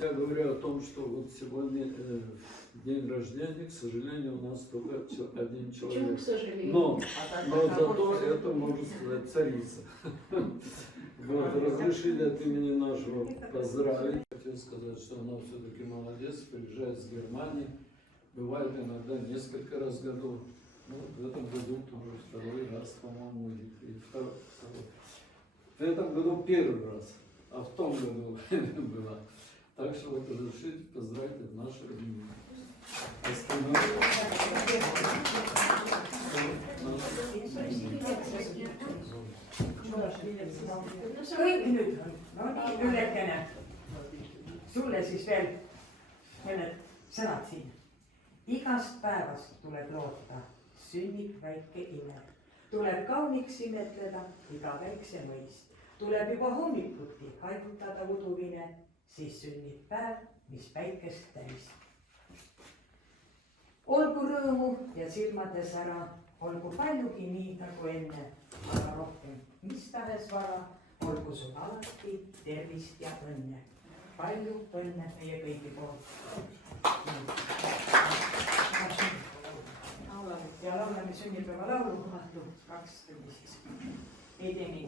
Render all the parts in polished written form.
Я говорю о том, что вот сегодня день рождения, к сожалению, у нас только один человек. Почему, к сожалению? Но зато это, можно сказать, царица. Вот, разрешили от имени нашего поздравить. Хотел сказать, что она все-таки молодец, приезжает с Германии. Бывает иногда несколько раз в году. Ну, в этом году тоже второй раз, по-моему, и второй. В этом году первый раз, а в том году была. Так что вот разрешите поздравить от нашего имени. Kõik nüüd on, no nii ülekene. Sulle siis veel mõned sõnad siin. Igast päevast tuleb loota, sünnib väike ime. Tuleb kauniks imetleda iga väikse mõist. Tuleb juba hommikuti haigutada uduvine, siis sünnib päev, mis päikest täis. Olgu rõõmu ja silmades ära, olgu paljugi nii nagu enne, aga rohkem mis tahes vara, olgu sul alati tervist ja õnne. Palju õnne meie kõigi poolt. Ja laulame sünnipäeva laulu 2 tundi siis. Edeni.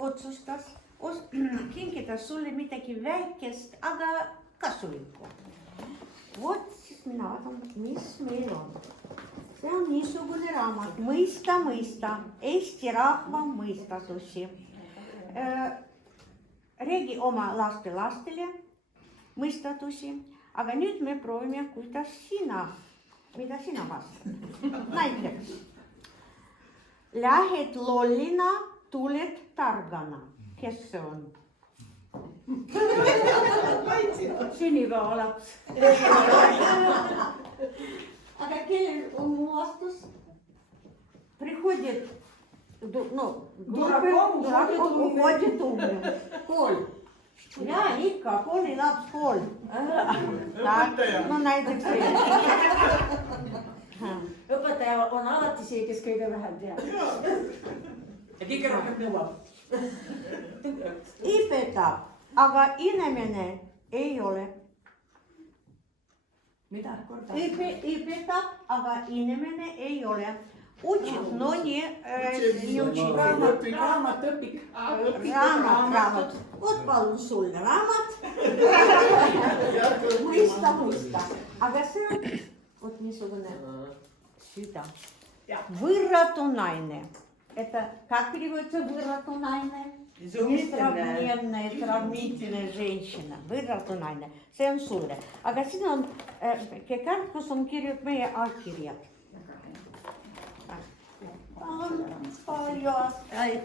Otsustas kinkida sulle midagi väikest, aga kasulikku. Vot siis mina vaatan, mis meil on. See on niisugune raamat Mõista, Eesti rahva mõistatusi. Räägi oma lastele mõistatusi, aga nüüd me proovime, mida sina vastad. Näiteks, lähed lollina, tuled targana. Kes see on? Sünnipäeva laps. Aga kellel on mu vastus? Приходит, уходит умным. Коль. Ja, ikka, kooli laps kool. No näiteks Õpetaja on alati see, kes kõige vähem teab. kõige rohkem nõuab. õpetab, aga inimene ei ole. Mida korda? Õpetab, aga inimene ei ole. Учит, но не учит. Raamat õpik. Raamat. Вот palun sulle raamat. Mõista. Aga see on вот niisugune süda. Võrratu naine. Это как переводится võrratu naine? Сравнительная женщина. Võrratu naine. See on sulle. Aga siin on kekard, kus on kirjud meie allkirjad. Palju aastaid.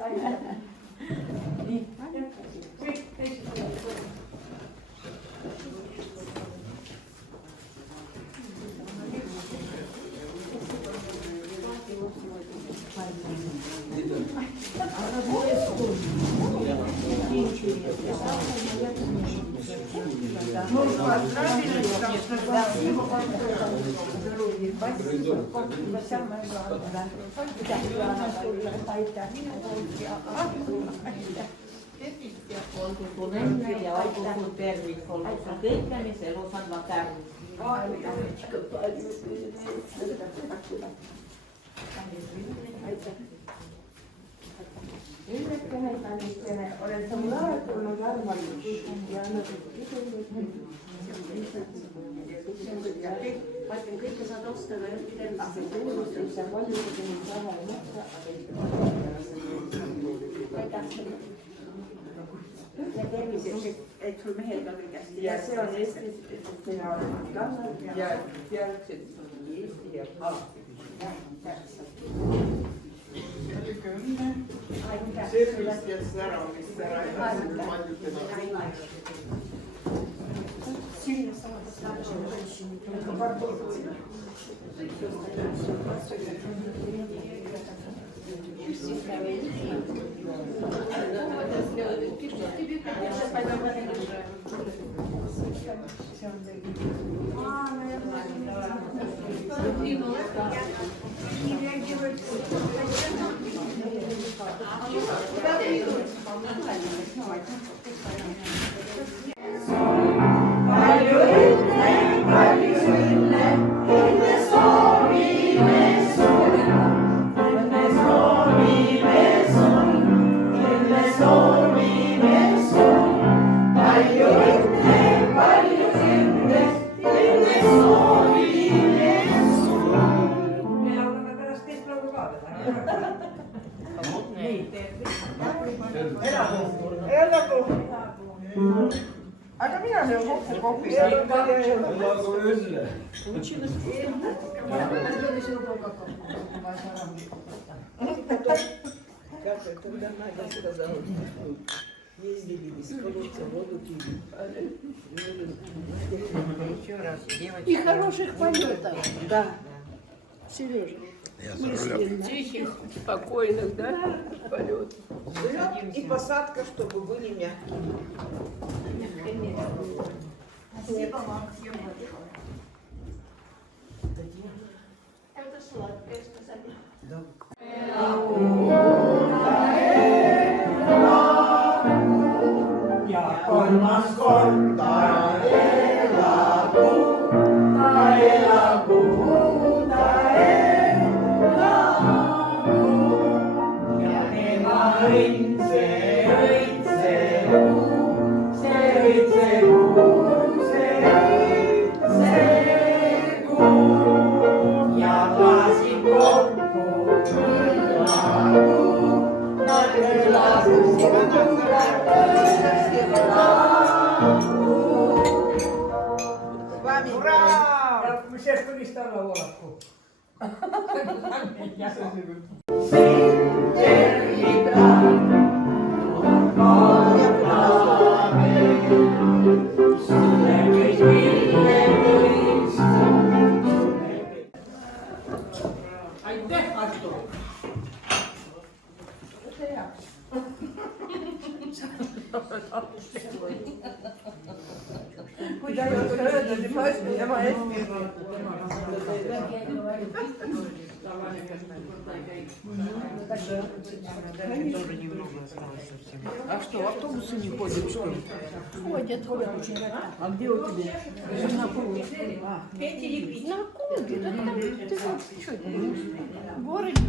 Oltu sun ennä ja oltu sun tervis, oltu sun keitä, niin se elosan vaan tärvis. Olen samalla tullut armallus ja Vaikka kõike saad osta, aga ei tervist. ja palju raha ei maksa, Ja tervis, et sul mehel ka kõik hästi. ja see on Eestis, et mina olen kannal ja teadks, et see on Eesti ja Tervist ja säramist ära edasi paljudena. aga mina söön kokku. Elagu Ülle. Как это надо сказала? Ездили без колодца, воду пили. Еще раз, девочки. И хороших полетов. Да. Сережа. Тихих, спокойных, да, полетов. И посадка, чтобы были мягкие. Спасибо вам всем большое. Это сладкое сказали. Ja kolmas korda elagu, ta elagu, ta elagu. Ja tema õitsegu, see õitsegu. Ja lasid kokku kõlagu, nad kõlagu. Сейчас перестала волоку. Aitäh, Artur! Kui ta ei oska öelda, siis ma ütlen tema hästi. Тоже немного осталось совсем. А что, автобусы не ходят, что ли? Ходят очень рано. А где у тебя? На Кубе. А, На Кубе? Да там, ты вот, что, в городе?